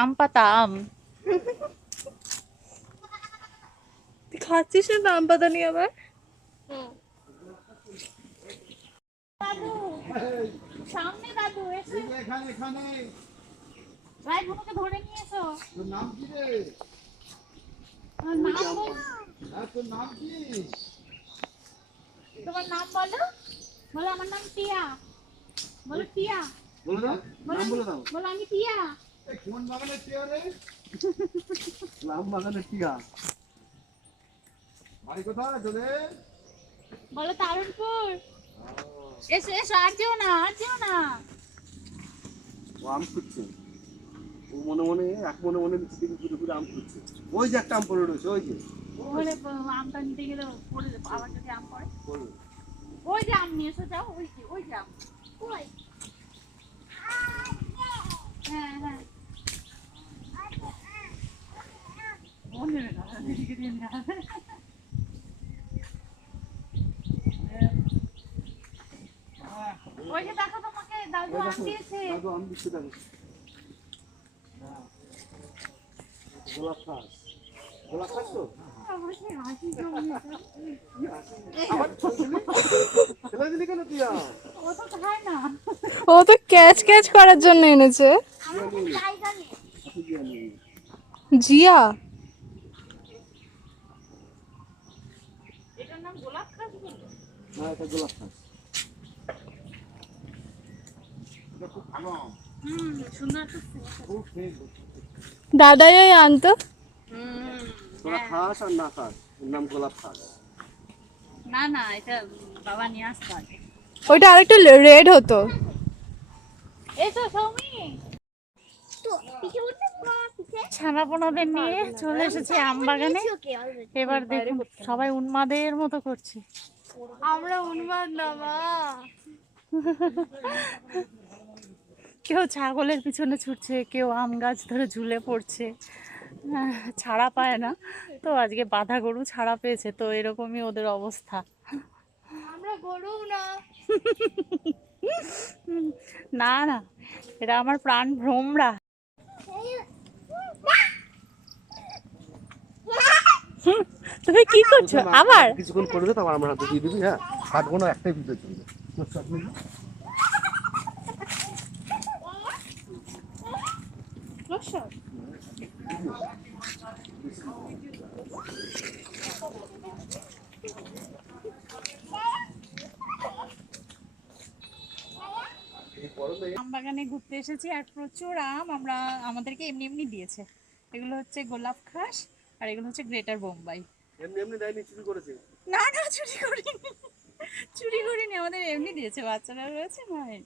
আম পাতা আম। তুই খাচ্ছিস না আম পাতা নিয়ে আবার? দাদু সামনে দাদু এসে। এখানে এখানে ভাই বোনকে ধরে নিয়ে এসো। তোর নাম কি রে? হ্যাঁ তোর নাম কি? তোমার নাম বলো। বলো আমার নাম টিয়া। বলো টিয়া। বলে দাও। নাম বলে দাও। বলো আমি টিয়া। এই কোন বাগানের টিয়া রে? লাম বাগানের টিয়া। বাড়ি কোথায় তোদের? বলো তারুণপুর এসো এসো আর যেও না আর যেও না। ও আম খুঁজছে। ও মনে মনে এক মনে মনে নিচে দিকে ঘুরে ঘুরে আম খুঁজছে। ওই যে একটা আম পড়ে রয়েছে ওই যে। ওরে আমটা নিতে গেলে পড়ে যাব আবার যদি আম পড়ে। ওই যে আম নিয়ে এসো যাও ওই যে ওই যে আম। ওই। ওই যে দেখো তোমাকে দাদু আম দিয়েছে দাদু আম দিচ্ছে দেখো। গোলাপ খাস গোলাপ খাস তো হাসি ছেলে দিলি কেন তুই ও তো খায় না ও তো ক্যাচ ক্যাচ করার জন্য এনেছে। জিয়া। দাদাই ওই আনতো। তোরা খাস আর না খাস নাম গোলাপ খাস। না না এটা বাবা নিয়ে আসতো ওইটা আরেকটু রেড হতো। এসো সৌমি। ছানা নিয়ে চলে এসেছি আম বাগানে। এবার দেখুন সবাই উন্মাদের মতো করছে। আমরা উন্মাদ না মা। কেউ ছাগলের পিছনে ছুটছে কেউ আম গাছ ধরে ঝুলে পড়ছে। ছাড়া পায় না। তো আজকে বাধা গরু ছাড়া পেয়েছে তো এরকমই ওদের অবস্থা। আমরা গরু না। না না এটা আমার প্রাণ ভ্রমরা। তুমি কি করছ? আবার? কিছুক্ষণ করবে তারপর আমার হাতে দিয়ে দিবি হ্যাঁ? কাটবো না একটাই ভিডিও চলবে আম বাগানে ঘুরতে এসেছি আর প্রচুর আম আমরা আমাদেরকে এমনি এমনি দিয়েছে। এগুলো হচ্ছে গোলাপ খাস আর এগুলো হচ্ছে গ্রেটার বোম্বাই। এমনি এমনি দেয়নি চুরি করেছে। না না চুরি করিনি। চুরি করিনি আমাদের এমনি দিয়েছে বাচ্চারা রয়েছে না যে।